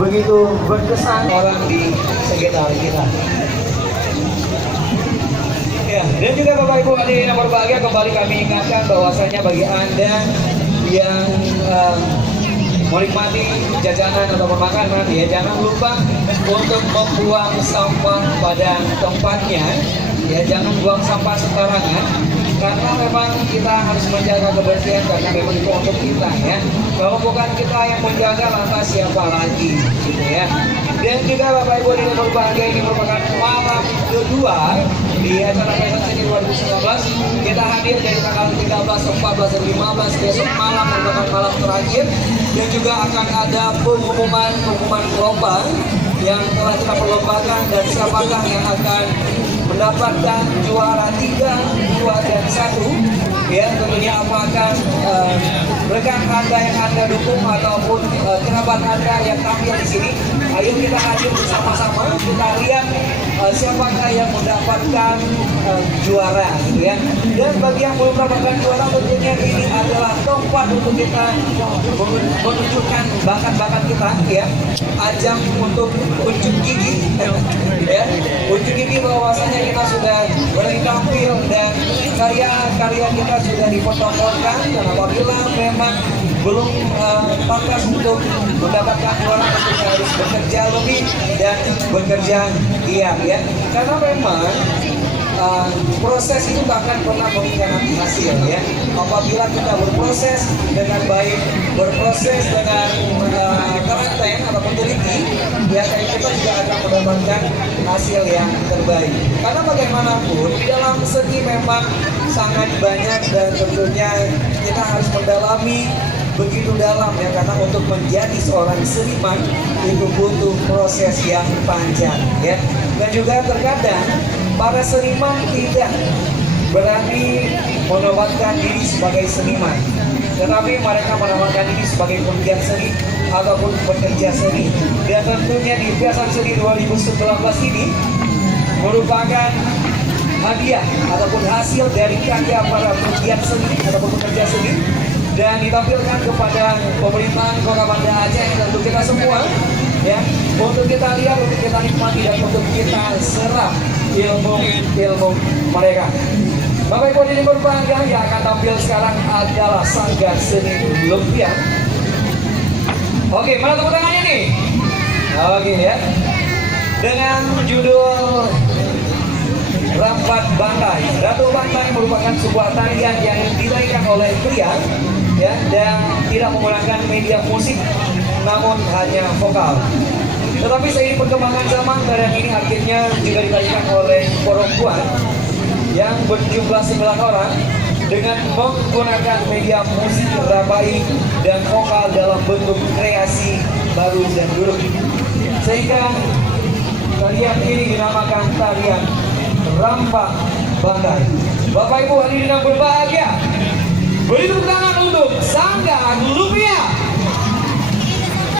begitu berkesan orang di sekitar kita. Ya, dan juga Bapak Ibu hadirin yang berbahagia, kembali kami ingatkan bahwasanya bagi Anda yang menikmati jajanan atau makanan, ya jangan lupa untuk membuang sampah pada tempatnya. Ya, jangan buang sampah sembarangan, karena memang kita harus menjaga kebersihan, karena memang itu untuk kita, ya. Kalau bukan kita yang menjaga, lantas siapa lagi, gitu ya. Dan juga Bapak Ibu yang berbahagia, ini merupakan malam kedua di acara Fashion City 2019. Kita hadir dari tanggal 13, 14, dan 15. Besok malam merupakan malam terakhir, dan juga akan ada pengumuman global yang telah kita perlombakan, dan siapakah yang akan mendapatkan juara 3, 2, dan 1. Ya, tentunya apakah rekan Anda yang Anda dukung ataupun kerabat Anda yang tampil di sini. Ayo kita hadir bersama-sama, kita lihat siapakah yang mendapatkan juara, gitu ya. Dan bagi yang belum mendapatkan juara, tentunya ini adalah tempat untuk kita menunjukkan bakat-bakat kita, ya. Ajang untuk unjuk gigi, ya. Unjuk gigi bahwasanya kita sudah berani tampil dan karya-karya kita sudah dipertontonkan, dan apabila memang belum pantas untuk mendapatkan juara, tentunya harus bekerja lebih dan bekerja giat, ya. Karena memang proses itu tak akan pernah mengkhianati hasil, ya. Apabila kita berproses dengan baik, berproses dengan telaten ataupun teliti, ya, kita juga akan mendapatkan hasil yang terbaik. Karena bagaimanapun di dalam seni memang sangat banyak, dan tentunya kita harus mendalami begitu dalam, ya, karena untuk menjadi seorang seniman itu butuh proses yang panjang, ya. Dan juga terkadang para seniman tidak berani menamakan diri sebagai seniman, tetapi mereka menamakan diri sebagai penggiat seni ataupun pekerja seni. Dan tentunya di Fashion City 2019 ini merupakan hadiah ataupun hasil dari karya para penggiat seni ataupun pekerja seni, dan ditampilkan kepada pemerintahan Kota Banda Aceh dan untuk kita semua, ya, untuk kita lihat, untuk kita nikmati, dan untuk kita serap ilmu mereka. Bapak Ibu ini berbahagia, yang akan tampil sekarang adalah Sanggar Seni Lumpia. Oke, mana tepuk tangannya nih? Oke, ya. Dengan judul Rampat Bantai. Ratu Bantai merupakan sebuah tarian yang ditarikan oleh pria, ya, dan tidak menggunakan media musik, namun hanya vokal. Tetapi seiring perkembangan zaman, tarian ini akhirnya juga ditarikan oleh perempuan yang berjumlah 9 orang dengan menggunakan media musik rabai dan vokal dalam bentuk kreasi baru dan buruk, sehingga tarian ini dinamakan tarian Rampak Bantai. Bapak Ibu hadirin yang berbahagia, beri tepuk tangan untuk Sanggar Lumpia.